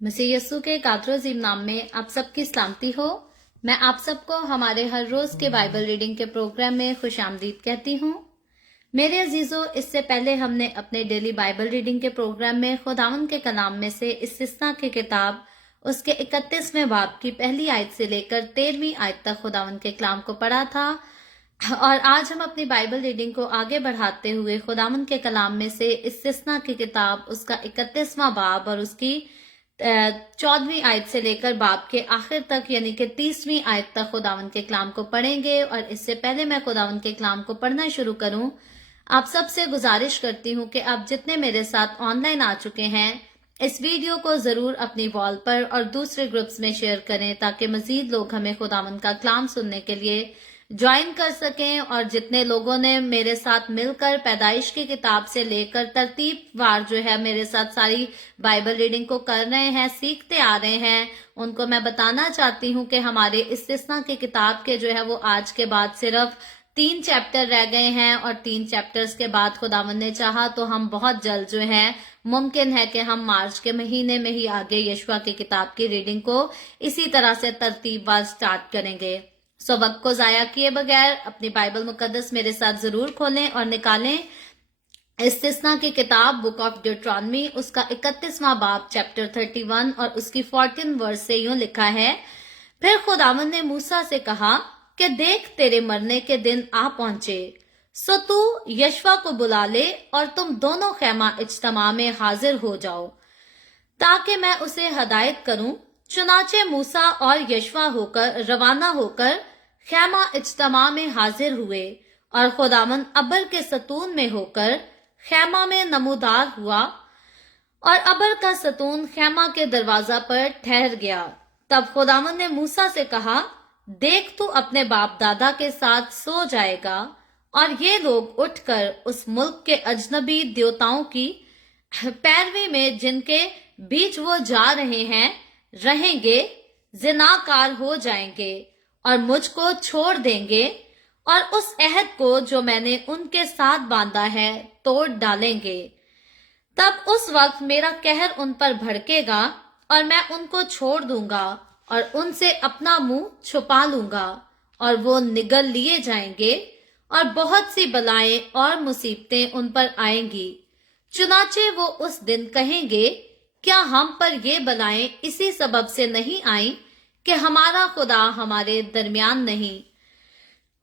मसीह यस्सु के कातरो अजीम नाम में आप सबकी सलामती हो। मैं आप सबको हमारे हर रोज के बाइबल रीडिंग के प्रोग्राम में खुश आमदीद कहती हूँ। मेरे अजीजों, इससे पहले हमने अपने डेली बाइबल रीडिंग के प्रोग्राम में खुदावंद के कलाम में से इस्तिस्ना की किताब उसके 31वें बाब की पहली आयत से लेकर 13वीं आयत तक खुदावंद के कलाम को पढ़ा था। और आज हम अपनी बाइबल रीडिंग को आगे बढ़ाते हुए खुदावंद के कलाम में से इस्तिस्ना की किताब उसका 31वां बाब और उसकी 14वीं आयत से लेकर बाब के आखिर तक यानी कि 30वीं आयत तक खुदावंद के कलाम को पढ़ेंगे। और इससे पहले मैं खुदावंद के कलाम को पढ़ना शुरू करूं, आप सबसे गुजारिश करती हूं कि आप जितने मेरे साथ ऑनलाइन आ चुके हैं, इस वीडियो को जरूर अपनी वॉल पर और दूसरे ग्रुप्स में शेयर करें ताकि मजीद लोग हमें खुदावंद का कलाम सुनने के लिए ज्वाइन कर सकें। और जितने लोगों ने मेरे साथ मिलकर पैदाइश की किताब से लेकर तरतीब वार जो है मेरे साथ सारी बाइबल रीडिंग को कर रहे हैं, सीखते आ रहे हैं, उनको मैं बताना चाहती हूँ कि हमारे इस्तिस्ना की किताब के जो है वो आज के बाद सिर्फ 3 चैप्टर रह गए हैं। और 3 चैप्टर्स के बाद खुदावंद ने चाहा तो हम बहुत जल्द जो है मुमकिन है कि हम मार्च के महीने में ही आगे यशुआ की किताब की रीडिंग को इसी तरह से तरतीबवार स्टार्ट करेंगे। सो वक्त को जाया किए बगैर अपनी बाइबल मुकद्दस मेरे साथ जरूर खोलें और निकालें इस्तिस्ना की किताब बुक ऑफ ड्यूटरॉनमी उसका 31वां बाब चैप्टर 31 और उसकी 14 वर्स से यूं लिखा है, फिर खुदावंद ने मूसा से कहा कि देख तेरे मरने के दिन आ पहुंचे, सो तू यशवा को बुला ले और तुम दोनों खैमा इज्तमा में हाजिर हो जाओ ताकि मैं उसे हदायत करूं। चुनाचे मूसा और यशवा होकर रवाना होकर खैमा इज्तमा में हाजिर हुए और खुदावंद अबर के सतून में होकर खैमा में नमूदार हुआ और अबर का सतून खैमा के दरवाजा पर ठहर गया। तब खुदावंद ने मूसा से कहा, देख तू अपने बाप दादा के साथ सो जाएगा और ये लोग उठकर उस मुल्क के अजनबी देवताओं की पैरवी में जिनके बीच वो जा रहे हैं रहेंगे, जिनाकार हो जाएंगे और मुझको छोड़ देंगे और उस अहद को जो मैंने उनके साथ बांधा है तोड़ डालेंगे। तब उस वक्त मेरा कहर उन पर भड़केगा और मैं उनको छोड़ दूंगा और उनसे अपना मुंह छुपा लूंगा और वो निगल लिए जाएंगे और बहुत सी बलाएं और मुसीबतें उन पर आएंगी। चुनाचे वो उस दिन कहेंगे, क्या हम पर ये बलाएं इसी सबब से नहीं आई कि हमारा खुदा हमारे दरमियान नहीं।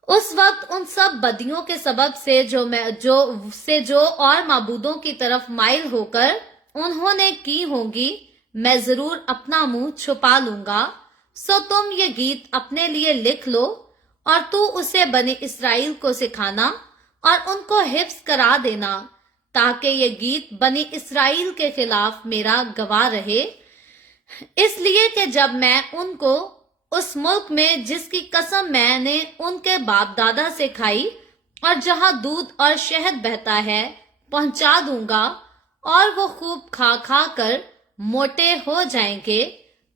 उस वक्त उन सब बदियों के सबब से जो और माबूदों की तरफ माइल होकर उन्होंने की होंगी, मैं जरूर अपना मुंह छुपा लूंगा। सो तुम ये गीत अपने लिए लिख लो और तू उसे बनी इस्राएल को सिखाना और उनको हिफ्ज करा देना ताकि ये गीत बनी इस्राएल के खिलाफ मेरा गवाह रहे, इसलिए कि जब मैं उनको उस मुल्क में जिसकी कसम मैंने उनके बाप दादा से खाई और जहां दूध और शहद बहता है पहुंचा दूंगा और वो खूब खा खा कर मोटे हो जाएंगे,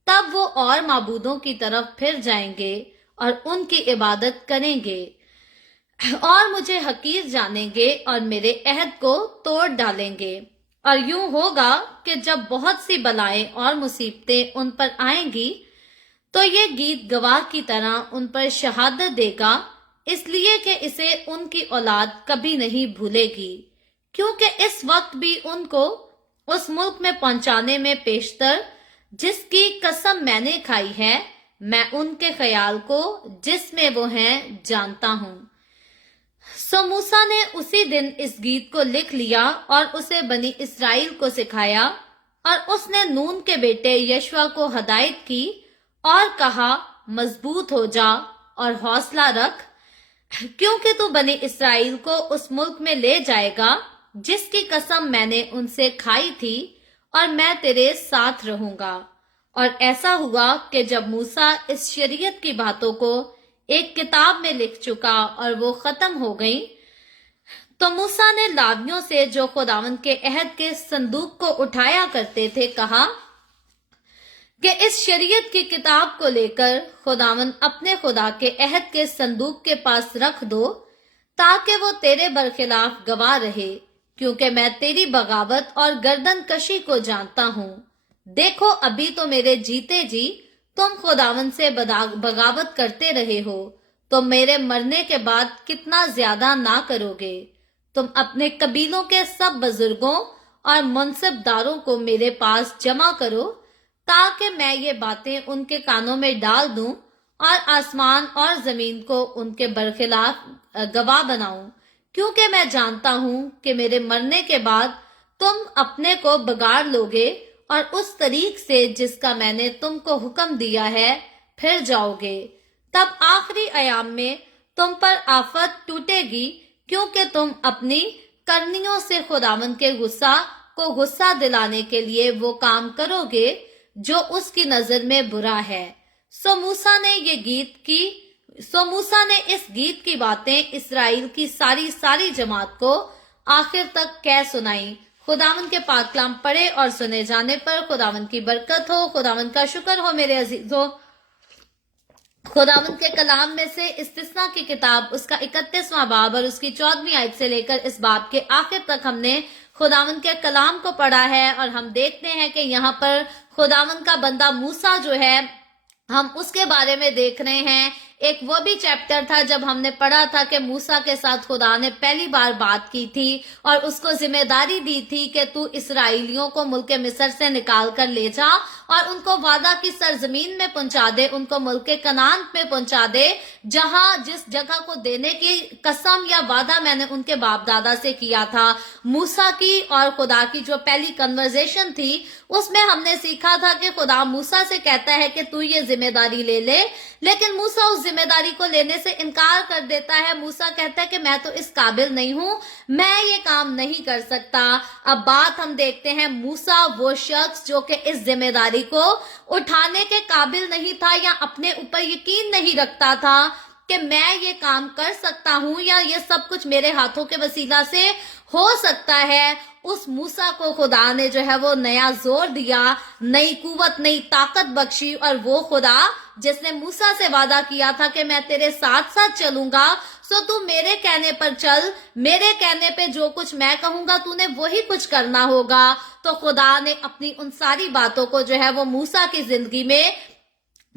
तब वो और माबूदों की तरफ फिर जाएंगे और उनकी इबादत करेंगे और मुझे हकीर जानेंगे और मेरे अहद को तोड़ डालेंगे। और यूं होगा कि जब बहुत सी बलाएं और मुसीबतें उन पर आएंगी तो ये गीत गवाह की तरह उन पर शहादत देगा, इसलिए कि इसे उनकी औलाद कभी नहीं भूलेगी, क्योंकि इस वक्त भी उनको उस मुल्क में पहुंचाने में पेशतर जिसकी कसम मैंने खाई है, मैं उनके ख्याल को जिसमें वो हैं जानता हूं। सो मूसा ने उसी दिन इस गीत को लिख लिया और उसे बनी इस्राएल को सिखाया और उसने नून के बेटे यशवा को हदायत की और कहा, मजबूत हो जा और हौसला रख, क्योंकि तू बनी इस्राएल को उस मुल्क में ले जाएगा जिसकी कसम मैंने उनसे खाई थी और मैं तेरे साथ रहूंगा। और ऐसा हुआ कि जब मूसा इस शरीयत की बातों को एक किताब में लिख चुका और वो खत्म हो गई, तो मूसा ने लावियों से जो खुदावंद के अहद के संदूक को उठाया करते थे कहा कि इस शरीयत की किताब को लेकर खुदावंद अपने खुदा के अहद के संदूक के पास रख दो ताकि वो तेरे बरखिलाफ गवाह रहे, क्योंकि मैं तेरी बगावत और गर्दन कशी को जानता हूँ। देखो अभी तो मेरे जीते जी तुम खुदावंद से बगावत करते रहे हो, तो मेरे मरने के बाद कितना ज्यादा ना करोगे। तुम अपने कबीलों के सब बुजुर्गों और मुनसिबदारों को मेरे पास जमा करो, ताकि मैं ये बातें उनके कानों में डाल दूं और आसमान और जमीन को उनके बरखिलाफ गवाह बनाऊं, क्योंकि मैं जानता हूं कि मेरे मरने के बाद तुम अपने को बिगाड़ लोगे और उस तरीक से जिसका मैंने तुमको हुक्म दिया है फिर जाओगे। तब आखिरी अयाम में तुम पर आफत टूटेगी, क्योंकि तुम अपनी करनियों से खुदावंद के गुस्सा दिलाने के लिए वो काम करोगे जो उसकी नजर में बुरा है। सो मूसा ने इस गीत की बातें इस्राएल की सारी जमात को आखिर तक कह सुनाई। खुदावंद के पाक कलाम पढ़े और सुने जाने पर खुदावंद की बरकत हो। खुदावंद का शुक्र हो मेरे अजीजों। खुदावंद के कलाम में से इस्तिस्ना की किताब उसका 31वां बाब और उसकी 14वीं आयत से लेकर इस बाब के आखिर तक हमने खुदावंद के कलाम को पढ़ा है, और हम देखते हैं कि यहाँ पर खुदावंद का बंदा मूसा जो है, हम उसके बारे में देख रहे हैं। एक वो भी चैप्टर था जब हमने पढ़ा था कि मूसा के साथ खुदा ने पहली बार बात की थी और उसको जिम्मेदारी दी थी कि तू इसराइलियों को मुल्क मिस्र से निकाल कर ले जा और उनको वादा की सरजमीन में पहुंचा दे, उनको मुल्क कनान में पहुंचा दे, जिस जगह को देने की कसम या वादा मैंने उनके बाप दादा से किया था। मूसा की और खुदा की जो पहली कन्वर्सेशन थी उसमें हमने सीखा था कि खुदा मूसा से कहता है कि तू ये जिम्मेदारी ले ले, लेकिन मूसा उस जिम्मेदारी को लेने से इनकार कर देता है। मूसा कहता है कि मैं तो इस काबिल नहीं हूं, मैं ये काम नहीं कर सकता। अब बात हम देखते हैं, मूसा वो शख्स जो कि इस जिम्मेदारी को उठाने के काबिल नहीं था या अपने ऊपर यकीन नहीं रखता था कि मैं ये काम कर सकता हूं या ये सब कुछ मेरे हाथों के वसीला से हो सकता है। उस मूसा को खुदा ने जो है वो नया जोर दिया, नई कुवत, नई ताकत बख्शी, और वो खुदा जिसने मूसा से वादा किया था कि मैं तेरे साथ साथ चलूंगा, सो तू मेरे कहने पर चल, मेरे कहने पे जो कुछ मैं कहूंगा तूने वही कुछ करना होगा। तो खुदा ने अपनी उन सारी बातों को जो है वो मूसा की जिंदगी में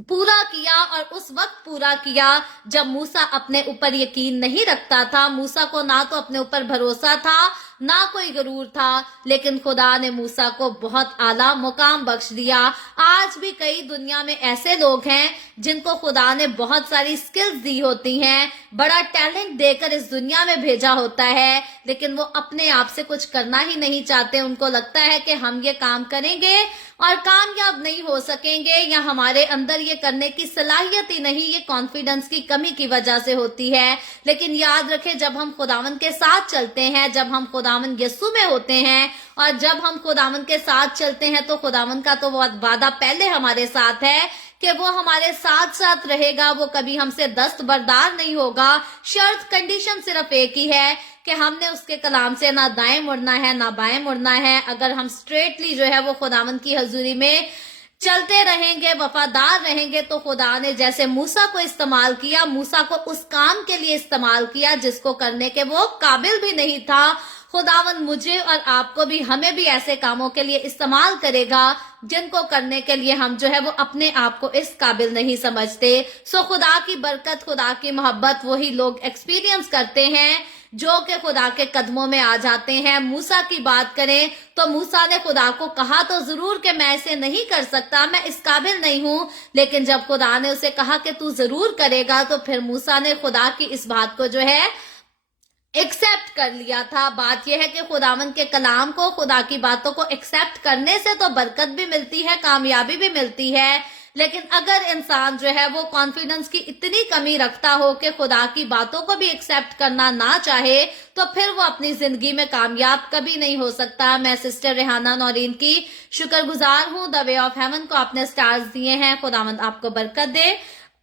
पूरा किया, और उस वक्त पूरा किया जब मूसा अपने ऊपर यकीन नहीं रखता था। मूसा को ना तो अपने ऊपर भरोसा था ना कोई गरूर था, लेकिन खुदा ने मूसा को बहुत आला मुकाम बख्श दिया। आज भी कई दुनिया में ऐसे लोग हैं जिनको खुदा ने बहुत सारी स्किल्स दी होती हैं, बड़ा टैलेंट देकर इस दुनिया में भेजा होता है, लेकिन वो अपने आप से कुछ करना ही नहीं चाहते। उनको लगता है कि हम ये काम करेंगे और कामयाब नहीं हो सकेंगे, या हमारे अंदर ये करने की सलाहियत ही नहीं, ये कॉन्फिडेंस की कमी की वजह से होती है। लेकिन याद रखें, जब हम खुदावंद के साथ चलते हैं, जब हम खुदावंद यीशु में होते हैं और जब हम खुदावंद के साथ चलते हैं, तो खुदावंद का तो वादा पहले हमारे साथ है कि वो हमारे साथ साथ रहेगा, वो कभी हमसे दस्तबरदार नहीं होगा। शर्त, कंडीशन सिर्फ एक ही है कि हमने उसके कलाम से ना दाएं मुड़ना है ना बाएं मुड़ना है। अगर हम स्ट्रेटली जो है वो खुदावंद की हजूरी में चलते रहेंगे, वफादार रहेंगे, तो खुदा ने जैसे मूसा को इस्तेमाल किया, मूसा को उस काम के लिए इस्तेमाल किया जिसको करने के वो काबिल भी नहीं था। खुदावंद मुझे और आपको भी, हमें भी ऐसे कामों के लिए इस्तेमाल करेगा जिनको करने के लिए हम जो है वो अपने आप को इस काबिल नहीं समझते। सो खुदा की बरकत, खुदा की मोहब्बत वही लोग एक्सपीरियंस करते हैं जो कि खुदा के कदमों में आ जाते हैं। मूसा की बात करें तो मूसा ने खुदा को कहा तो जरूर कि मैं इसे नहीं कर सकता, मैं इस काबिल नहीं हूं, लेकिन जब खुदा ने उसे कहा कि तू जरूर करेगा, तो फिर मूसा ने खुदा की इस बात को जो है एक्सेप्ट कर लिया था। बात यह है कि खुदावंद के कलाम को, खुदा की बातों को एक्सेप्ट करने से तो बरकत भी मिलती है, कामयाबी भी मिलती है, लेकिन अगर इंसान जो है वो कॉन्फिडेंस की इतनी कमी रखता हो कि खुदा की बातों को भी एक्सेप्ट करना ना चाहे, तो फिर वो अपनी जिंदगी में कामयाब कभी नहीं हो सकता। मैं सिस्टर रेहाना नौरीन की शुक्रगुजार हूँ। द वे ऑफ हेवन को आपने स्टार्स दिए हैं, खुदावंद आपको बरकत दे।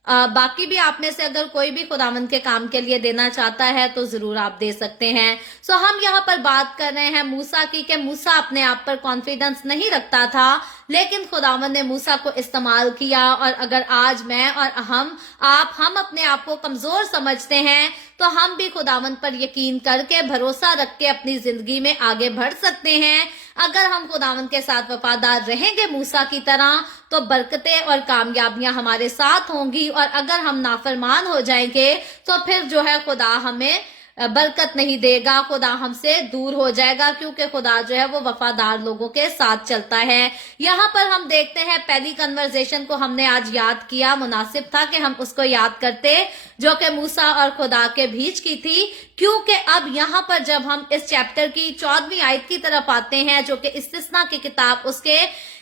बाकी भी आप में से अगर कोई भी खुदावंद के काम के लिए देना चाहता है तो जरूर आप दे सकते हैं। सो हम यहाँ पर बात कर रहे हैं मूसा की, कि मूसा अपने आप पर कॉन्फिडेंस नहीं रखता था, लेकिन खुदावंद ने मूसा को इस्तेमाल किया। और अगर आज मैं और हम अपने आप को कमजोर समझते हैं, तो हम भी खुदावंद पर यकीन करके, भरोसा रख के अपनी जिंदगी में आगे बढ़ सकते हैं। अगर हम खुदावंद के साथ वफादार रहेंगे मूसा की तरह तो बरकतें और कामयाबियां हमारे साथ होंगी, और अगर हम नाफरमान हो जाएंगे तो फिर जो है खुदा हमें बरकत नहीं देगा, खुदा हमसे दूर हो जाएगा, क्योंकि खुदा जो है वो वफादार लोगों के साथ चलता है। यहाँ पर हम देखते हैं पहली कन्वर्सेशन को हमने आज याद किया, मुनासिब था कि हम उसको याद करते, जो कि मूसा और खुदा के बीच की थी, क्योंकि अब यहाँ पर जब हम इस चैप्टर की 14वीं आयत की तरफ आते हैं, जो कि इस्तिस्ना की किताब उसके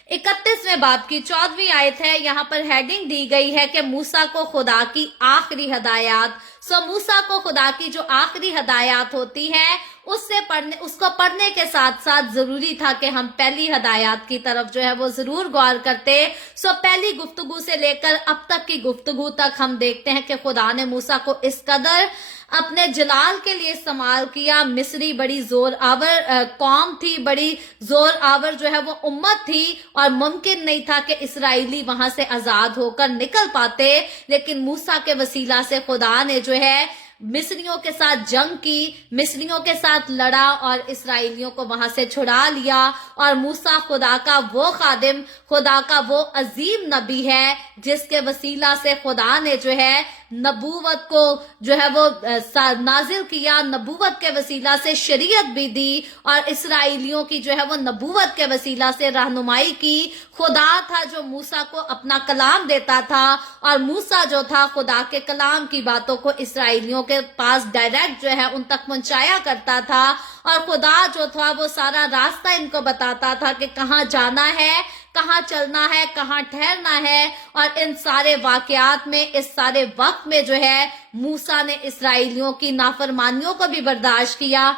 31वें बाब की 14वीं आयत है, यहाँ पर हेडिंग दी गई है कि मूसा को खुदा की आखिरी हदायत। मूसा को खुदा की जो आखिरी हदायत होती है उसको पढ़ने के साथ साथ जरूरी था कि हम पहली हदायत की तरफ जो है वो जरूर गौर करते। पहली गुफ्तगू से लेकर अब तक की गुफ्तगू तक हम देखते हैं कि खुदा ने मूसा को इस कदर अपने जलाल के लिए इस्तेमाल किया। मिस्री बड़ी जोर आवर कौम थी, बड़ी जोर आवर जो है वो उम्मत थी, और मुमकिन नहीं था कि इसराइली वहां से आजाद होकर निकल पाते, लेकिन मूसा के वसीला से खुदा ने जो है मिस्रियों के साथ जंग की, मिस्रियों के साथ लड़ा और इसराइलियों को वहां से छुड़ा लिया। और मूसा खुदा का वो खादिम, खुदा का वो अजीम नबी है जिसके वसीला से खुदा ने जो है नबूवत को जो है वो नाजिल किया, नबूवत के वसीला से शरीयत भी दी, और इसराइलियों की जो है वो नबूवत के वसीला से रहनुमाई की। खुदा था जो मूसा को अपना कलाम देता था, और मूसा जो था खुदा के कलाम की बातों को इसराइलियों के पास डायरेक्ट जो है उन तक पहुंचाया करता था, और खुदा जो था वो सारा रास्ता इनको बताता था कि कहाँ जाना है, कहाँ चलना है, कहाँ ठहरना है। और इन सारे वाकयात में, इस सारे वक्त में जो है मूसा ने इसराइलियों की नाफरमानियों को भी बर्दाश्त किया,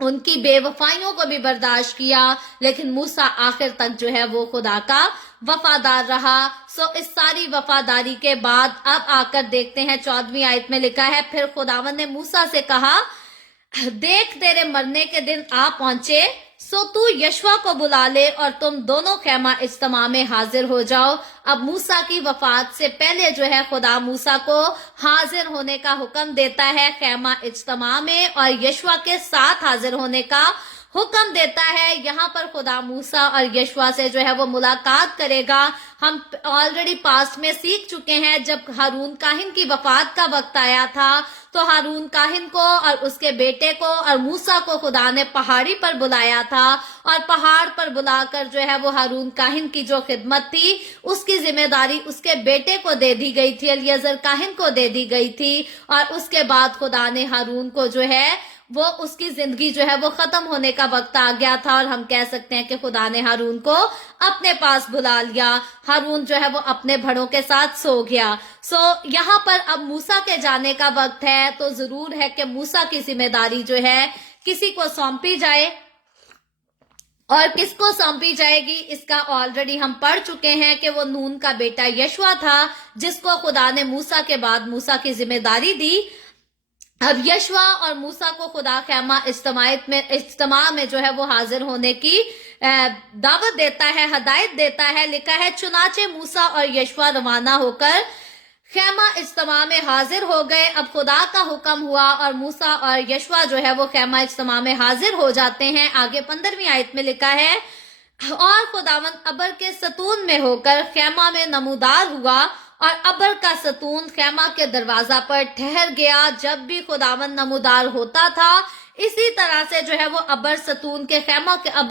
उनकी बेवफाइयों को भी बर्दाश्त किया, लेकिन मूसा आखिर तक जो है वो खुदा का वफादार रहा। इस सारी वफादारी के बाद अब आकर देखते हैं 14वीं आयत में लिखा है, फिर खुदावंद ने मूसा से कहा, देख तेरे मरने के दिन आ पहुंचे, तू यशवा को बुला ले और तुम दोनों खैमा इज्तिमा में हाजिर हो जाओ। अब मूसा की वफात से पहले जो है खुदा मूसा को हाजिर होने का हुक्म देता है खैमा इज्तिमा में, और यशवा के साथ हाजिर होने का हुक्म देता है। यहाँ पर खुदा मूसा और यशवा से जो है वो मुलाकात करेगा। हम ऑलरेडी पास्ट में सीख चुके हैं, जब हारून काहिन की वफात का वक्त आया था तो हारून काहिन को और उसके बेटे को और मूसा को खुदा ने पहाड़ी पर बुलाया था, और पहाड़ पर बुलाकर जो है वो हारून काहिन की जो खिदमत थी उसकी जिम्मेदारी उसके बेटे को दे दी गई थी, एलिएजर काहिन को दे दी गई थी। और उसके बाद खुदा ने हारून को जो है वो उसकी जिंदगी जो है वो खत्म होने का वक्त आ गया था, और हम कह सकते हैं कि खुदा ने हारून को अपने पास बुला लिया। हारून जो है वो अपने बड़ों के साथ सो गया। यहाँ पर अब मूसा के जाने का वक्त है, तो जरूर है कि मूसा की जिम्मेदारी जो है किसी को सौंपी जाए, और किसको सौंपी जाएगी इसका ऑलरेडी हम पढ़ चुके हैं कि वो नून का बेटा यशवा था, जिसको खुदा ने मूसा के बाद मूसा की जिम्मेदारी दी। अब यशवा और मूसा को खुदा खैमा इज्तिमा में जो है वो हाजिर होने की दावत देता है, हदायत देता है। लिखा है, चुनाचे मूसा और यशवा रवाना होकर खैमा इज्तिमा में हाजिर हो गए। अब खुदा का हुक्म हुआ और मूसा और यशवा जो है वो खैमा इज्तिमा में हाजिर हो जाते हैं। आगे 15वीं आयत में लिखा है, और खुदावंद अबर के सतून में होकर खैमा में नमूदार हुआ, और अबर का सतून खैमा के दरवाजा पर ठहर गया। जब भी खुदावंद नमूदार होता था, इसी तरह से जो है वो अबर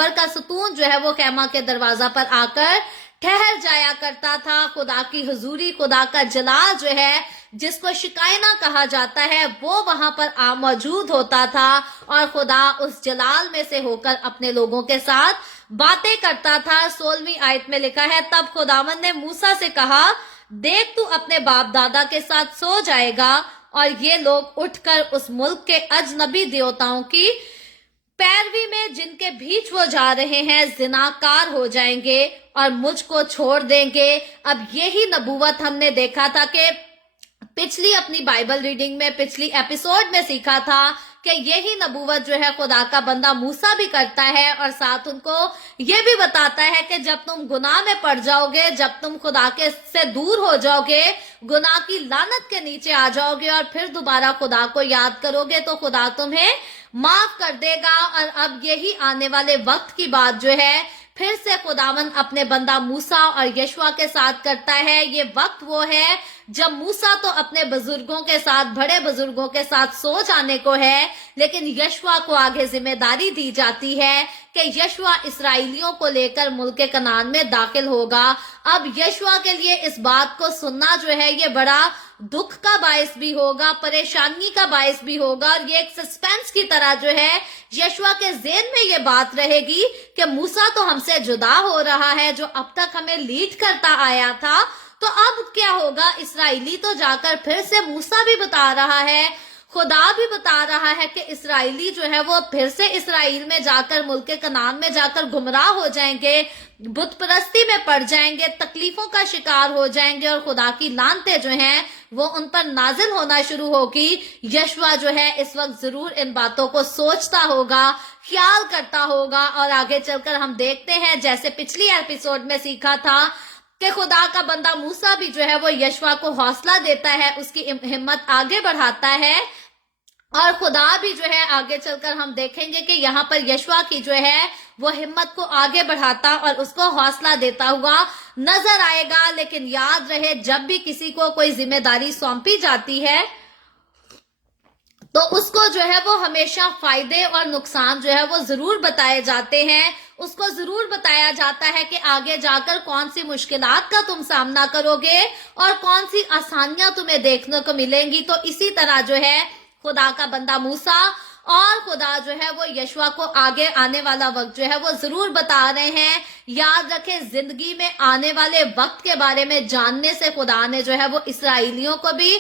का सतून जो है वो खैमा के दरवाजा पर आकर ठहर जाया करता था। खुदा की हुजूरी, खुदा का जलाल जो है जिसको शिकायना कहा जाता है, वो वहां पर मौजूद होता था, और खुदा उस जलाल में से होकर अपने लोगों के साथ बातें करता था। 16वीं आयत में लिखा है, तब खुदावंद ने मूसा से कहा, देख तू अपने बाप दादा के साथ सो जाएगा, और ये लोग उठकर उस मुल्क के अजनबी देवताओं की पैरवी में जिनके बीच वो जा रहे हैं जिनाकार हो जाएंगे और मुझको छोड़ देंगे। अब यही नबूवत हमने देखा था कि पिछली अपनी बाइबल रीडिंग में, पिछली एपिसोड में सीखा था कि यही नबूवत जो है खुदा का बंदा मूसा भी करता है, और साथ उनको ये भी बताता है कि जब तुम गुनाह में पड़ जाओगे, जब तुम खुदा के से दूर हो जाओगे, गुनाह की लानत के नीचे आ जाओगे और फिर दोबारा खुदा को याद करोगे, तो खुदा तुम्हें माफ कर देगा। और अब यही आने वाले वक्त की बात जो है फिर से खुदावन अपने बंदा मूसा और यशुआ के साथ करता है। ये वक्त वो है जब मूसा तो अपने बुजुर्गों के साथ, बड़े बुजुर्गों के साथ सो जाने को है, लेकिन यशुआ को आगे जिम्मेदारी दी जाती है कि यशुआ इसराइलियों को लेकर मुल्क कनान में दाखिल होगा। अब यशुआ के लिए इस बात को सुनना जो है ये बड़ा दुख का बायस भी होगा, परेशानी का बायस भी होगा, और ये एक सस्पेंस की तरह जो है यशुआ के ज़हन में ये बात रहेगी कि मूसा तो हमसे जुदा हो रहा है जो अब तक हमें लीड करता आया था, तो अब क्या होगा। इसराइली तो जाकर फिर से मूसा भी बता रहा है, खुदा भी बता रहा है कि इसराइली जो है वो फिर से इसराइल में जाकर, मुल्क कनान में जाकर गुमराह हो जाएंगे, बुत परस्ती में पड़ जाएंगे, तकलीफों का शिकार हो जाएंगे, और खुदा की लानतें जो हैं वो उन पर नाजिल होना शुरू होगी। यशुआ जो है इस वक्त जरूर इन बातों को सोचता होगा, ख्याल करता होगा, और आगे चलकर हम देखते हैं जैसे पिछली एपिसोड में सीखा था कि खुदा का बंदा मूसा भी जो है वो यशुआ को हौसला देता है, उसकी हिम्मत आगे बढ़ाता है, और खुदा भी जो है आगे चलकर हम देखेंगे कि यहाँ पर यशुआ की जो है वो हिम्मत को आगे बढ़ाता और उसको हौसला देता हुआ नजर आएगा। लेकिन याद रहे, जब भी किसी को कोई जिम्मेदारी सौंपी जाती है तो उसको जो है वो हमेशा फायदे और नुकसान जो है वो जरूर बताए जाते हैं। उसको जरूर बताया जाता है कि आगे जाकर कौन सी मुश्किलात का तुम सामना करोगे और कौन सी आसानियां तुम्हें देखने को मिलेंगी। तो इसी तरह जो है खुदा का बंदा मूसा और खुदा जो है वो यशुआ को आगे आने वाला वक्त जो है वो जरूर बता रहे हैं। याद रखें, जिंदगी में आने वाले वक्त के बारे में जानने से खुदा ने जो है वो इसराइलियों को भी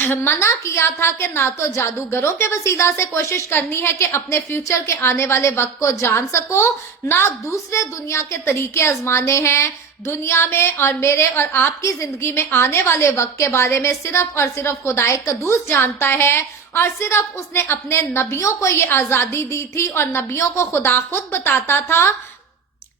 मना किया था कि ना तो जादूगरों के वसीला से कोशिश करनी है कि अपने फ्यूचर के आने वाले वक्त को जान सको, ना दूसरे दुनिया के तरीके आजमाने हैं। दुनिया में और मेरे और आपकी जिंदगी में आने वाले वक्त के बारे में सिर्फ और सिर्फ खुदाए कदूस जानता है, और सिर्फ उसने अपने नबियों को ये आजादी दी थी, और नबियों को खुदा खुद बताता था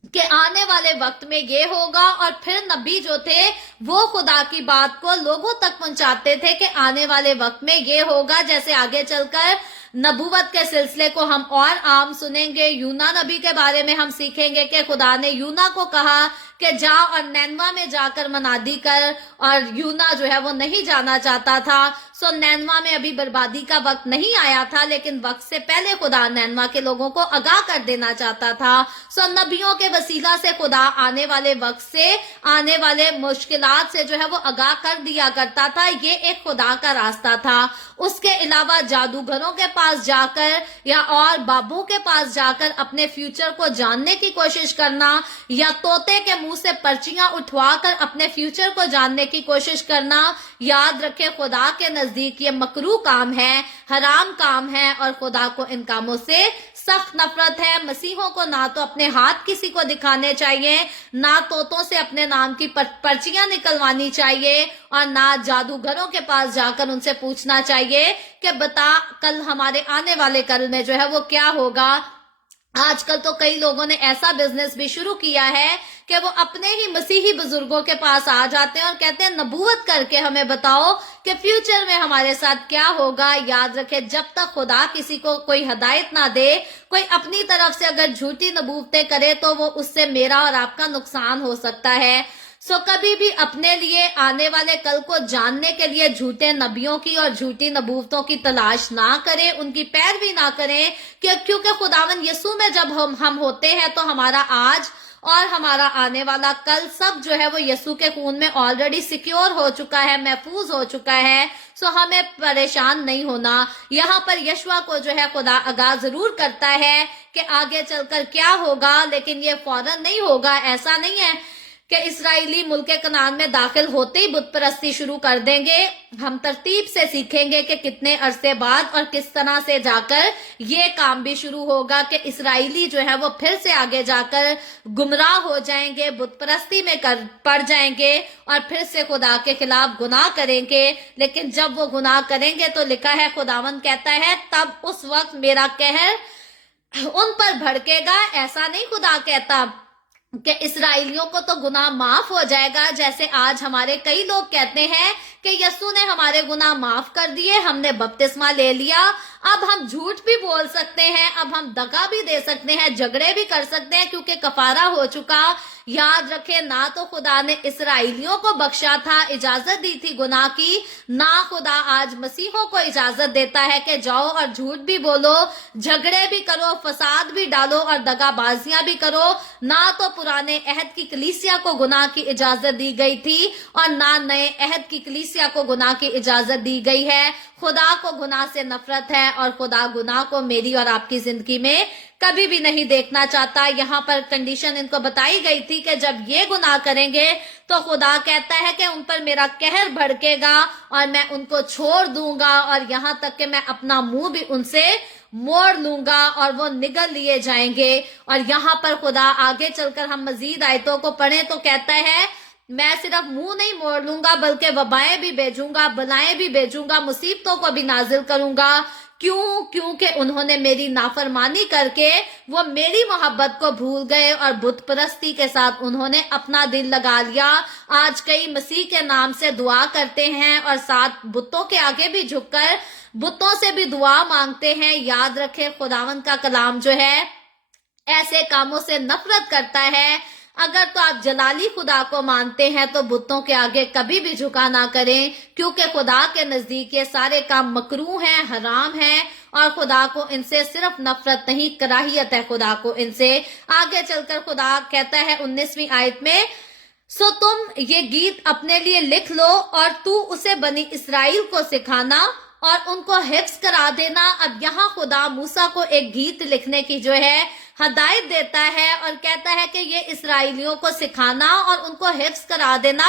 कि आने वाले वक्त में ये होगा, और फिर नबी जो थे वो खुदा की बात को लोगों तक पहुंचाते थे कि आने वाले वक्त में ये होगा। जैसे आगे चलकर नबूवत के सिलसिले को हम और आम सुनेंगे। यूना नबी के बारे में हम सीखेंगे कि खुदा ने यूना को कहा कि जा और नैनवा में जाकर मनादी कर, और यूना जो है वो नहीं जाना चाहता था। सो नैनवा में अभी बर्बादी का वक्त नहीं आया था, लेकिन वक्त से पहले खुदा नैनवा के लोगों को आगाह कर देना चाहता था। सो नबियों के वसीला से खुदा आने वाले वक्त से, आने वाले मुश्किलात से जो है वो आगाह कर दिया करता था। ये एक खुदा का रास्ता था। उसके अलावा जादूगरों के पास जाकर या और बाबों के पास जाकर अपने फ्यूचर को जानने की कोशिश करना, या तोते के मुंह से पर्चियां उठवाकर अपने फ्यूचर को जानने की कोशिश करना, याद रखे खुदा के नजदीक ये मकरूह काम है, हराम काम है, और खुदा को इन कामों से सख्त नफरत है। मसीहों को ना तो अपने हाथ किसी को दिखाने चाहिए, ना तोतों से अपने नाम की पर्चियां निकलवानी चाहिए, और ना जादूगरों के पास जाकर उनसे पूछना चाहिए कि बता कल हमारे आने वाले कल में जो है वो क्या होगा। आजकल तो कई लोगों ने ऐसा बिजनेस भी शुरू किया है कि वो अपने ही मसीही बुजुर्गों के पास आ जाते हैं और कहते हैं नबूवत करके हमें बताओ कि फ्यूचर में हमारे साथ क्या होगा। याद रखे, जब तक खुदा किसी को कोई हदायत ना दे, कोई अपनी तरफ से अगर झूठी नबूवतें करे तो वो उससे मेरा और आपका नुकसान हो सकता है। सो कभी भी अपने लिए आने वाले कल को जानने के लिए झूठे नबियों की और झूठी नबूवतों की तलाश ना करें, उनकी पैरवी ना करें, क्योंकि खुदावन यीशु में जब हम होते हैं तो हमारा आज और हमारा आने वाला कल सब जो है वो यीशु के खून में ऑलरेडी सिक्योर हो चुका है, महफूज हो चुका है। सो हमें परेशान नहीं होना। यहाँ पर यशुआ को जो है खुदा आगाह जरूर करता है कि आगे चलकर क्या होगा, लेकिन ये फौरन नहीं होगा। ऐसा नहीं है कि इसराइली मुल्क कनान में दाखिल होते ही बुत परस्ती शुरू कर देंगे। हम तरतीब से सीखेंगे कि कितने अरसे बाद और किस तरह से जाकर ये काम भी शुरू होगा कि इसराइली जो है वो फिर से आगे जाकर गुमराह हो जाएंगे, बुत परस्ती में पड़ जाएंगे और फिर से खुदा के खिलाफ गुनाह करेंगे। लेकिन जब वो गुनाह करेंगे तो लिखा है, खुदावन कहता है, तब उस वक्त मेरा कहर उन पर भड़केगा। ऐसा नहीं खुदा कहता कि इसराइलियों को तो गुनाह माफ हो जाएगा, जैसे आज हमारे कई लोग कहते हैं कि यीशु ने हमारे गुनाह माफ कर दिए, हमने बपतिस्मा ले लिया, अब हम झूठ भी बोल सकते हैं, अब हम दगा भी दे सकते हैं, झगड़े भी कर सकते हैं, क्योंकि कफारा हो चुका। याद रखें, ना तो खुदा ने इसराइलियों को बख्शा था, इजाजत दी थी गुनाह की, ना खुदा आज मसीहों को इजाजत देता है कि जाओ और झूठ भी बोलो, झगड़े भी करो, फसाद भी डालो और दगाबाजियां भी करो। ना तो पुराने अहद की कलीसिया को गुनाह की इजाजत दी गई थी और ना नए अहद की कलीसिया को गुनाह की इजाजत दी गई है। खुदा को गुनाह से नफरत है और खुदा गुनाह को मेरी और आपकी जिंदगी में कभी भी नहीं देखना चाहता। यहाँ पर कंडीशन इनको बताई गई थी कि जब ये गुनाह करेंगे तो खुदा कहता है कि उन पर मेरा कहर भड़केगा और मैं उनको छोड़ दूंगा और यहाँ तक कि मैं अपना मुंह भी उनसे मोड़ लूंगा और वो निगल लिए जाएंगे। और यहाँ पर खुदा आगे चलकर हम मजीद आयतों को पढ़ें तो कहता है, मैं सिर्फ मुंह नहीं मोड़ लूंगा बल्कि वबाएं भी भेजूंगा, बलाएं भी भेजूंगा, मुसीबतों को भी नाजिल करूंगा। क्यों? क्योंकि उन्होंने मेरी नाफरमानी करके वो मेरी मोहब्बत को भूल गए और बुत परस्ती के साथ उन्होंने अपना दिल लगा लिया। आज कई मसीह के नाम से दुआ करते हैं और साथ बुतों के आगे भी झुककर बुतों से भी दुआ मांगते हैं। याद रखें, खुदावंद का कलाम जो है ऐसे कामों से नफरत करता है। अगर तो आप जलाली खुदा को मानते हैं तो बुतों के आगे कभी भी झुका ना करें, क्योंकि खुदा के नजदीक ये सारे काम मकरूह हैं, हराम हैं और खुदा को इनसे सिर्फ नफरत नहीं, कराहियत है खुदा को इनसे। आगे चलकर खुदा कहता है 19वीं आयत में, सो तुम ये गीत अपने लिए लिख लो और तू उसे बनी इसराइल को सिखाना और उनको हिफ्ज करा देना। अब यहाँ खुदा मूसा को एक गीत लिखने की जो है हदायत देता है और कहता है कि ये इसराइलियों को सिखाना और उनको हिफ्ज करा देना,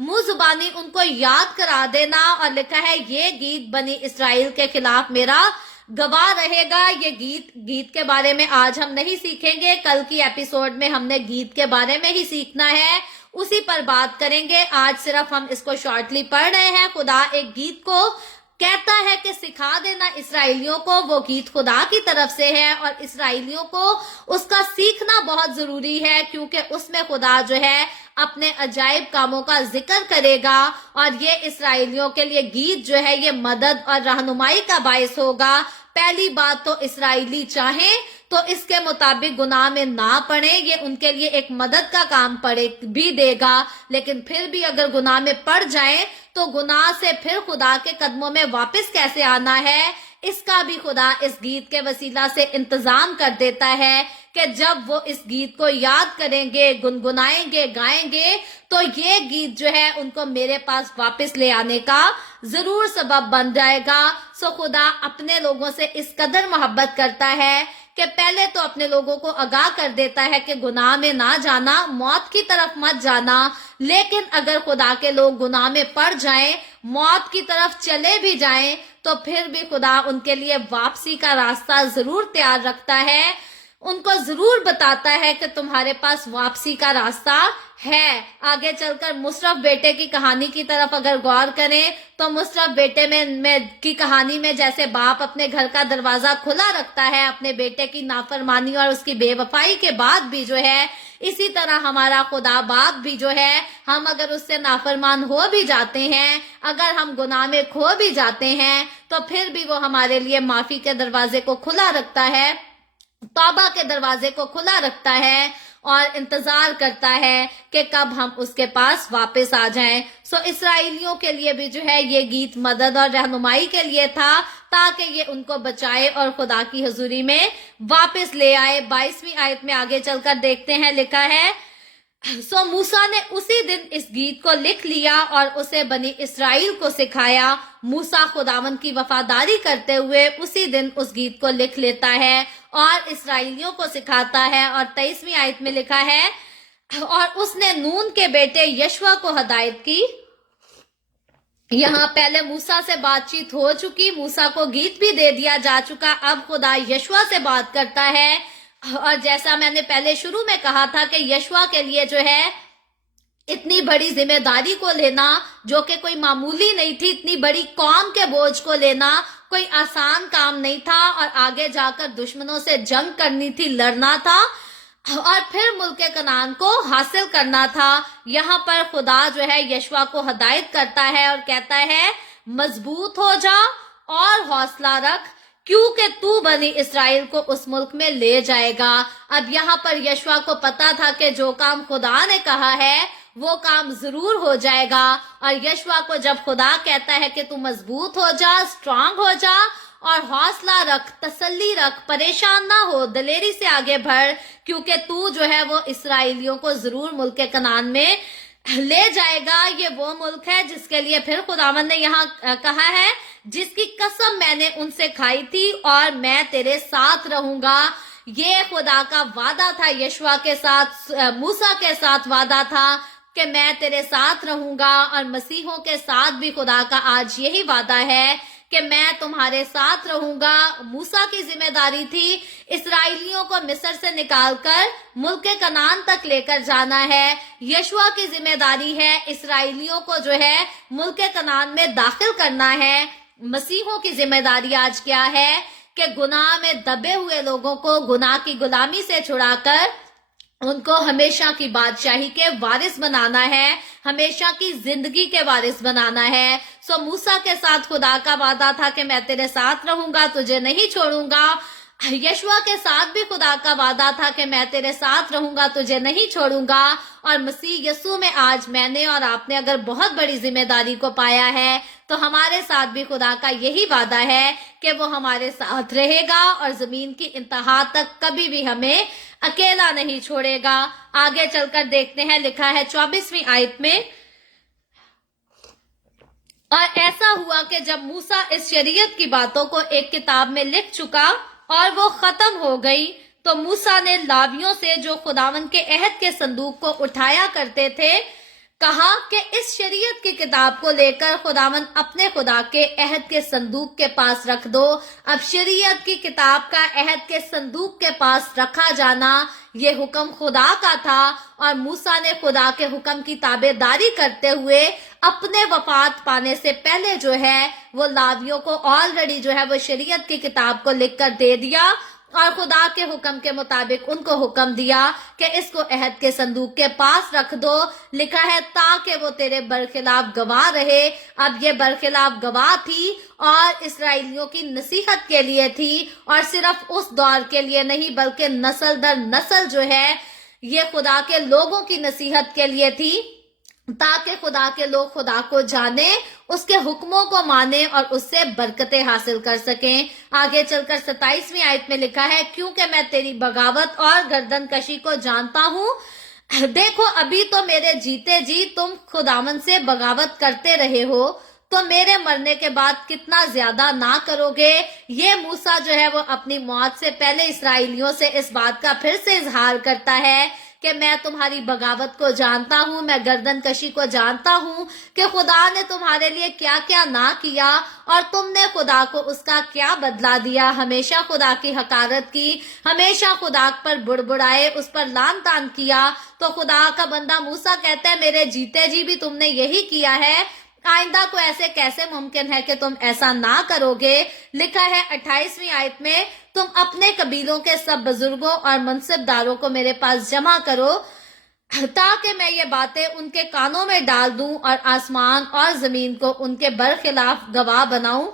मुंह जुबानी उनको याद करा देना। और लिखा है, ये गीत बनी इसराइल के खिलाफ मेरा गवाह रहेगा। ये गीत के बारे में आज हम नहीं सीखेंगे, कल की एपिसोड में हमने गीत के बारे में ही सीखना है, उसी पर बात करेंगे। आज सिर्फ हम इसको शॉर्टली पढ़ रहे हैं। खुदा एक गीत को कहता है कि सिखा देना इसराइलियों को, वो गीत खुदा की तरफ से है और इसराइलियों को उसका सीखना बहुत जरूरी है, क्योंकि उसमें खुदा जो है अपने अजायब कामों का जिक्र करेगा और ये इसराइलियों के लिए गीत जो है ये मदद और रहनुमाई का बायस होगा। पहली बात तो इसराइली चाहें तो इसके मुताबिक गुनाह में ना पड़े, ये उनके लिए एक मदद का काम पड़े भी देगा। लेकिन फिर भी अगर गुनाह में पड़ जाए तो गुनाह से फिर खुदा के कदमों में वापस कैसे आना है, इसका भी खुदा इस गीत के वसीला से इंतजाम कर देता है कि जब वो इस गीत को याद करेंगे, गुनगुनाएंगे, गाएंगे, तो ये गीत जो है उनको मेरे पास वापस ले आने का जरूर सबब बन जाएगा। सो खुदा अपने लोगों से इस कदर मोहब्बत करता है कि पहले तो अपने लोगों को आगाह कर देता है कि गुनाह में ना जाना, मौत की तरफ मत जाना। लेकिन अगर खुदा के लोग गुनाह में पड़ जाएं, मौत की तरफ चले भी जाएं, तो फिर भी खुदा उनके लिए वापसी का रास्ता जरूर तैयार रखता है, उनको जरूर बताता है कि तुम्हारे पास वापसी का रास्ता है। आगे चलकर मुशर्रफ बेटे की कहानी की तरफ अगर गौर करें तो मुशर्रफ बेटे में की कहानी में जैसे बाप अपने घर का दरवाजा खुला रखता है अपने बेटे की नाफरमानी और उसकी बेवफाई के बाद भी जो है, इसी तरह हमारा खुदा बाप भी जो है, हम अगर उससे नाफरमान हो भी जाते हैं, अगर हम गुनाह में खो भी जाते हैं, तो फिर भी वो हमारे लिए माफी के दरवाजे को खुला रखता है, तौबा के दरवाजे को खुला रखता है और इंतजार करता है कि कब हम उसके पास वापस आ जाएं। सो इसराइलियों के लिए भी जो है ये गीत मदद और रहनुमाई के लिए था, ताकि ये उनको बचाए और खुदा की हुजूरी में वापस ले आए। 22वीं आयत में आगे चलकर देखते हैं, लिखा है, सो मूसा ने उसी दिन इस गीत को लिख लिया और उसे बनी इसराइल को सिखाया। मूसा खुदावन की वफादारी करते हुए उसी दिन उस गीत को लिख लेता है और इसराइलियों को सिखाता है। और 23वीं आयत में लिखा है, और उसने नून के बेटे यशवा को हदायत की। यहाँ पहले मूसा से बातचीत हो चुकी, मूसा को गीत भी दे दिया जा चुका, अब खुदा यशवा से बात करता है। और जैसा मैंने पहले शुरू में कहा था कि यशवा के लिए जो है इतनी बड़ी जिम्मेदारी को लेना जो कि कोई मामूली नहीं थी, इतनी बड़ी कौम के बोझ को लेना कोई आसान काम नहीं था और आगे जाकर दुश्मनों से जंग करनी थी, लड़ना था और फिर मुल्क कनान को हासिल करना था। यहाँ पर खुदा जो है यशवा को हदायत करता है और कहता है, मजबूत हो जा और हौसला रख, क्योंकि तू बनी इसराइल को उस मुल्क में ले जाएगा। अब यहाँ पर यशवा को पता था कि जो काम खुदा ने कहा है वो काम जरूर हो जाएगा। और यशवा को जब खुदा कहता है कि तू मजबूत हो जा, स्ट्रांग हो जा और हौसला रख, तसल्ली रख, परेशान ना हो, दलेरी से आगे बढ़, क्योंकि तू जो है वो इसराइलियों को जरूर मुल्क के कनान में ले जाएगा। ये वो मुल्क है जिसके लिए फिर खुदावंद ने यहाँ कहा है, जिसकी कसम मैंने उनसे खाई थी और मैं तेरे साथ रहूंगा। ये खुदा का वादा था यशवा के साथ, मूसा के साथ वादा था कि मैं तेरे साथ रहूंगा। और मसीहों के साथ भी खुदा का आज यही वादा है कि मैं तुम्हारे साथ रहूंगा। मूसा की जिम्मेदारी थी इसराइलियों को मिस्र से निकालकर मुल्क के कनान तक लेकर जाना है। यशवा की जिम्मेदारी है इसराइलियों को जो है मुल्क के कनान में दाखिल करना है। मसीहों की जिम्मेदारी आज क्या है कि गुनाह में दबे हुए लोगों को गुनाह की गुलामी से छुड़ाकर उनको हमेशा की बादशाही के वारिस बनाना है, हमेशा की जिंदगी के वारिस बनाना है। सो मूसा के साथ खुदा का वादा था कि मैं तेरे साथ रहूंगा, तुझे नहीं छोड़ूंगा। यशवा के साथ भी खुदा का वादा था कि मैं तेरे साथ रहूंगा, तुझे नहीं छोड़ूंगा। और मसीह यीशु में आज मैंने और आपने अगर बहुत बड़ी जिम्मेदारी को पाया है तो हमारे साथ भी खुदा का यही वादा है कि वो हमारे साथ रहेगा और जमीन की इंतहा तक कभी भी हमें अकेला नहीं छोड़ेगा। आगे चलकर देखते हैं, लिखा है 24वीं आयत में, और ऐसा हुआ कि जब मूसा इस शरीयत की बातों को एक किताब में लिख चुका और वो खत्म हो गई, तो मूसा ने लावियों से जो खुदावन के अहद के संदूक को उठाया करते थे कहा कि इस शरीयत की किताब को लेकर खुदावन अपने खुदा के अहद के संदूक के पास रख दो। अब शरीयत की किताब का अहद के संदूक के पास रखा जाना ये हुक्म खुदा का था। और मूसा ने खुदा के हुक्म की ताबेदारी करते हुए अपने वफात पाने से पहले जो है वो लावियों को ऑलरेडी जो है वो शरीयत की किताब को लिख कर दे दिया और खुदा के हुक्म के मुताबिक उनको हुक्म दिया कि इसको अहद के संदूक के पास रख दो। लिखा है ताकि वो तेरे बरखिलाफ गवाह रहे। अब ये बरखिलाफ गवाह थी और इसराइलियों की नसीहत के लिए थी, और सिर्फ उस दौर के लिए नहीं बल्कि नस्ल दर नस्ल जो है ये खुदा के लोगों की नसीहत के लिए थी, ताकि खुदा के लोग खुदा को जाने, उसके हुक्मों को माने और उससे बरकतें हासिल कर सकें। आगे चलकर 27वीं आयत में लिखा है, क्योंकि मैं तेरी बगावत और गर्दन कशी को जानता हूँ। देखो अभी तो मेरे जीते जी तुम खुदावन से बगावत करते रहे हो, तो मेरे मरने के बाद कितना ज्यादा ना करोगे। ये मूसा जो है वो अपनी मौत से पहले इसराइलियों से इस बात का फिर से इजहार करता है कि मैं तुम्हारी बगावत को जानता हूँ, मैं गर्दन कशी को जानता हूँ कि खुदा ने तुम्हारे लिए क्या क्या ना किया और तुमने खुदा को उसका क्या बदला दिया। हमेशा खुदा की हकारत की, हमेशा खुदा पर बुड़बुड़ाए, उस पर लान तान किया। तो खुदा का बंदा मूसा कहता है मेरे जीते जी भी तुमने यही किया है, आइंदा को ऐसे कैसे मुमकिन है कि तुम ऐसा ना करोगे। लिखा है 28वीं आयत में, तुम अपने कबीलों के सब बुजुर्गों और मनसबदारों को मेरे पास जमा करो ताकि मैं ये बातें उनके कानों में डाल दूं और आसमान और जमीन को उनके बरखिलाफ गवाह बनाऊं।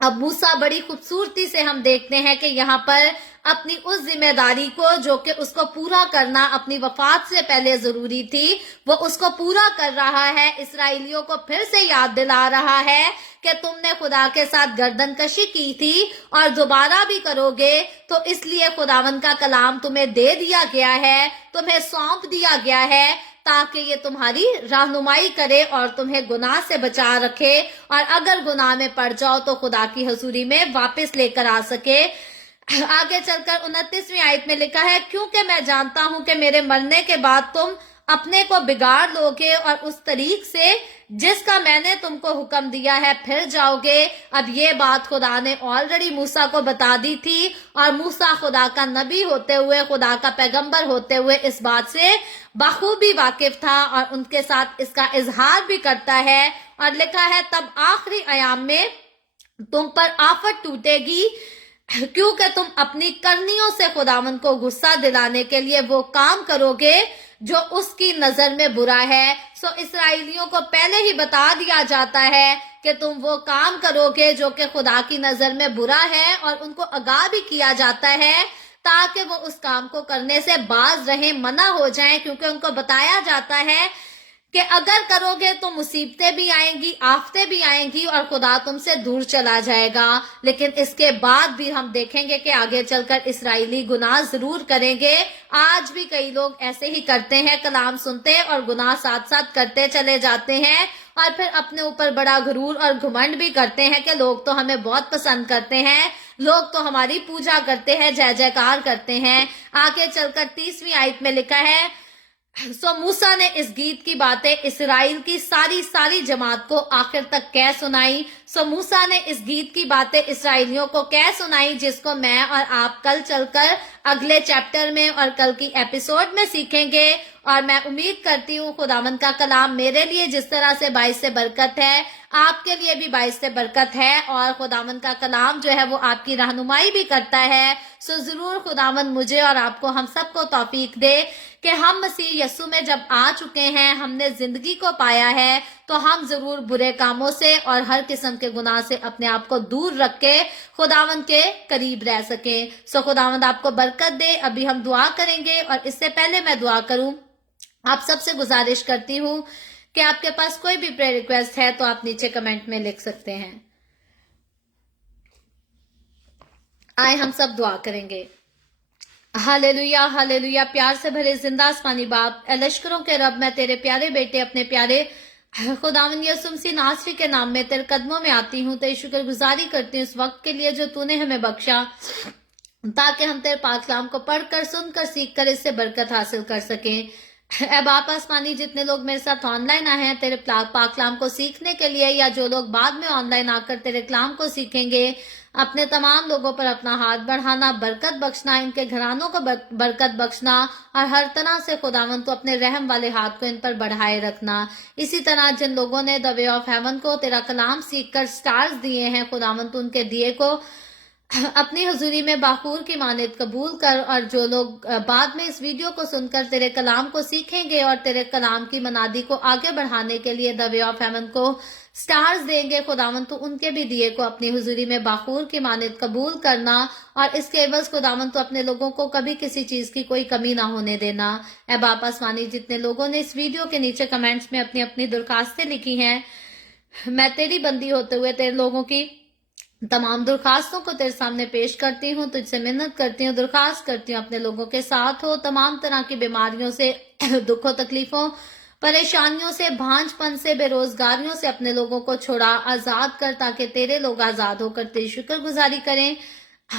अब मूसा बड़ी खूबसूरती से हम देखते हैं कि यहाँ पर अपनी उस जिम्मेदारी को जो कि उसको पूरा करना अपनी वफात से पहले जरूरी थी वो उसको पूरा कर रहा है। इसराइलियों को फिर से याद दिला रहा है कि तुमने खुदा के साथ गर्दन कशी की थी और दोबारा भी करोगे, तो इसलिए खुदावन का कलाम तुम्हें दे दिया गया है, तुम्हें सौंप दिया गया है ताकि ये तुम्हारी रहनुमाई करे और तुम्हें गुनाह से बचा रखे, और अगर गुनाह में पड़ जाओ तो खुदा की हजूरी में वापस लेकर आ सके। आगे चलकर 29वीं आयत में लिखा है, क्योंकि मैं जानता हूं कि मेरे मरने के बाद तुम अपने को बिगाड़ लोगे और उस तरीक से जिसका मैंने तुमको हुक्म दिया है फिर जाओगे। अब ये बात खुदा ने ऑलरेडी मूसा को बता दी थी और मूसा खुदा का नबी होते हुए, खुदा का पैगंबर होते हुए इस बात से बखूबी वाकिफ था और उनके साथ इसका इजहार भी करता है। और लिखा है, तब आखिरी अयाम में तुम पर आफत टूटेगी क्योंकि तुम अपनी करनियों से खुदावंद को गुस्सा दिलाने के लिए वो काम करोगे जो उसकी नजर में बुरा है। सो इसराइलियों को पहले ही बता दिया जाता है कि तुम वो काम करोगे जो कि खुदा की नजर में बुरा है, और उनको आगाह भी किया जाता है ताकि वो उस काम को करने से बाज रहे, मना हो जाएं, क्योंकि उनको बताया जाता है कि अगर करोगे तो मुसीबतें भी आएंगी, आफतें भी आएंगी और खुदा तुमसे दूर चला जाएगा। लेकिन इसके बाद भी हम देखेंगे कि आगे चलकर इसराइली गुनाह जरूर करेंगे। आज भी कई लोग ऐसे ही करते हैं, कलाम सुनते हैं और गुनाह साथ साथ करते चले जाते हैं, और फिर अपने ऊपर बड़ा गुरूर और घमंड भी करते हैं कि लोग तो हमें बहुत पसंद करते हैं, लोग तो हमारी पूजा करते हैं, जय जयकार करते हैं। आगे चलकर 30वीं आयत में लिखा है, सो मूसा ने इस गीत की बातें इसराइल की सारी जमात को आखिर तक कह सुनाई। सो मूसा ने इस गीत की बातें इसराइलियों को कह सुनाई, जिसको मैं और आप कल चलकर अगले चैप्टर में और कल की एपिसोड में सीखेंगे। और मैं उम्मीद करती हूँ खुदावंद का कलाम मेरे लिए जिस तरह से बाइस से बरकत है, आपके लिए भी बाइस से बरकत है, और खुदावंद का कलाम जो है वो आपकी रहनुमाई भी करता है। सो जरूर खुदावंद मुझे और आपको, हम सबको तौफीक दे कि हम मसीह यस्सु में जब आ चुके हैं, हमने जिंदगी को पाया है, तो हम जरूर बुरे कामों से और हर किस्म के गुनाह से अपने आप को दूर रख के खुदावंद के करीब रह सके। सो खुदावंद आपको बरकत दे। अभी हम दुआ करेंगे, और इससे पहले मैं दुआ करूं, आप सबसे गुजारिश करती हूँ कि आपके पास कोई भी प्रेयर रिक्वेस्ट है तो आप नीचे कमेंट में लिख सकते हैं। आए हम सब दुआ करेंगे। Hallelujah hallelujah. प्यार से भरे जिंदा आसमानी बाप, लश्करों के रब, मैं तेरे प्यारे बेटे अपने प्यारे खुदावंद यीशु मसीह नासरी के नाम में तेरे कदमों में आती हूँ। तेरी शुक्रगुजारी करती हूँ उस वक्त के लिए जो तूने हमें बख्शा, ताकि हम तेरे पाक कलाम को पढ़कर, सुनकर, सीख कर इससे बरकत हासिल कर सकें। ए बाप आसमानी, जितने लोग मेरे साथ ऑनलाइन आए हैं तेरे पाक कलाम को सीखने के लिए, या जो लोग बाद में ऑनलाइन आकर तेरे कलाम को सीखेंगे, अपने तमाम लोगों पर अपना हाथ बढ़ाना, बरकत बख्शना, इनके घरानों को बरकत बख्शना, और हर तरह से खुदावंद तो अपने रहम वाले हाथ को इन पर बढ़ाए रखना। इसी तरह जिन लोगों ने द वे ऑफ हेवन को तेरा कलाम सीखकर स्टार्स दिए हैं, खुदावंद तो उनके दिए को अपनी हुजूरी में बाखूर की मानियत कबूल कर। और जो लोग बाद में इस वीडियो को सुनकर तेरे कलाम को सीखेंगे और तेरे कलाम की मनादी को आगे बढ़ाने के लिए द वे ऑफ हेवन को स्टार्स देंगे, खुदावंद तो उनके भी दिए को अपनी हुजूरी में बाखूर की मानियत कबूल करना, और इसके एवज खुदावंद तो अपने लोगों को कभी किसी चीज की कोई कमी ना होने देना। ए बाप आसमानी, जितने लोगों ने इस वीडियो के नीचे कमेंट्स में अपनी अपनी दरखास्तें लिखी हैं, मैं तेरी बंदी होते हुए तेरे लोगों की तमाम दरखास्तों को तेरे सामने पेश करती हूँ, तुझसे मिन्नत करती हूँ, दरखास्त करती हूँ, अपने लोगों के साथ हो। तमाम तरह की बीमारियों से, दुखों, तकलीफों, परेशानियों से, भांजपन से, बेरोजगारियों से अपने लोगों को छोड़ा, आजाद कर, ताकि तेरे लोग आजाद होकर तेरी शुक्रगुजारी करें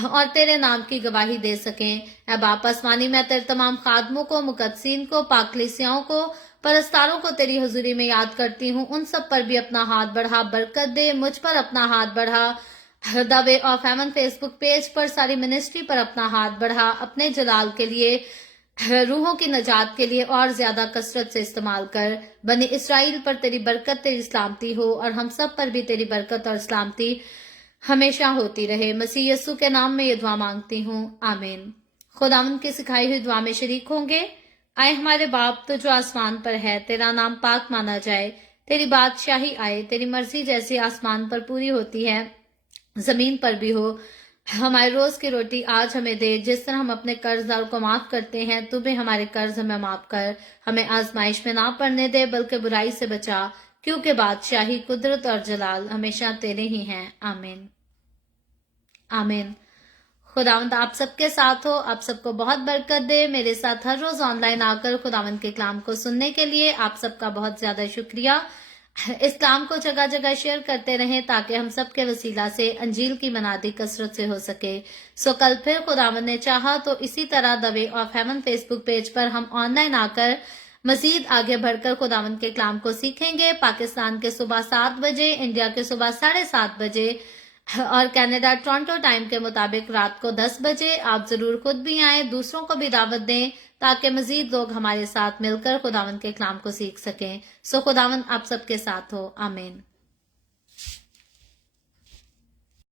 और तेरे नाम की गवाही दे सकें। ऐ बाप आसमानी, मैं तेरे तमाम खादमों को, मुकद्दसीन को, पाकलीसियाओं को, परस्तारों को तेरी हुजूरी में याद करती हूँ। उन सब पर भी अपना हाथ बढ़ा, बरकत दे। मुझ पर अपना हाथ बढ़ा, the way of haven Facebook page पर सारी मिनिस्ट्री पर अपना हाथ बढ़ा, अपने जलाल के लिए, रूहों की नजात के लिए और ज्यादा कसरत से इस्तेमाल कर। बनी इसराइल पर तेरी बरकत, तेरी सलामती हो, और हम सब पर भी तेरी बरकत और सलामती हमेशा होती रहे। मसीह यस्सु के नाम में ये दुआ मांगती हूँ, आमीन। खुदावंद की सिखाई हुई दुआ में शरीक होंगे। आए हमारे बाप तो जो आसमान पर है, तेरा नाम पाक माना जाए, तेरी बादशाही आए, तेरी मर्जी जैसी आसमान पर पूरी होती है जमीन पर भी हो। हमारे रोज की रोटी आज हमें दे, जिस तरह हम अपने कर्जदार को माफ करते हैं, तू भी हमारे कर्ज हमें माफ कर। हमें आजमाइश में ना पड़ने दे, बल्कि बुराई से बचा, क्योंकि बादशाही, कुदरत और जलाल हमेशा तेरे ही हैं, आमीन आमीन। खुदावंद आप सबके साथ हो, आप सबको बहुत बरकत दे। मेरे साथ हर रोज ऑनलाइन आकर खुदावंद के कलाम को सुनने के लिए आप सबका बहुत ज्यादा शुक्रिया। इस काम को जगह जगह शेयर करते रहें, ताकि हम सब के वसीला से अंजील की मनादी कसरत से हो सके। सो कल फिर खुदावंद ने चाहा तो इसी तरह the way of haven Facebook page पर हम ऑनलाइन आकर मजीद आगे बढ़कर खुदावंद के कलाम को सीखेंगे। पाकिस्तान के सुबह 7 बजे, इंडिया के सुबह 7:30 बजे, और कनाडा टोरंटो टाइम के मुताबिक रात को 10 बजे। आप जरूर खुद भी आए, दूसरों को भी दावत दें, ताकि मजीद लोग हमारे साथ मिलकर खुदावंद के कलाम को सीख सकें। सो खुदावंद आप सबके साथ हो, आमीन।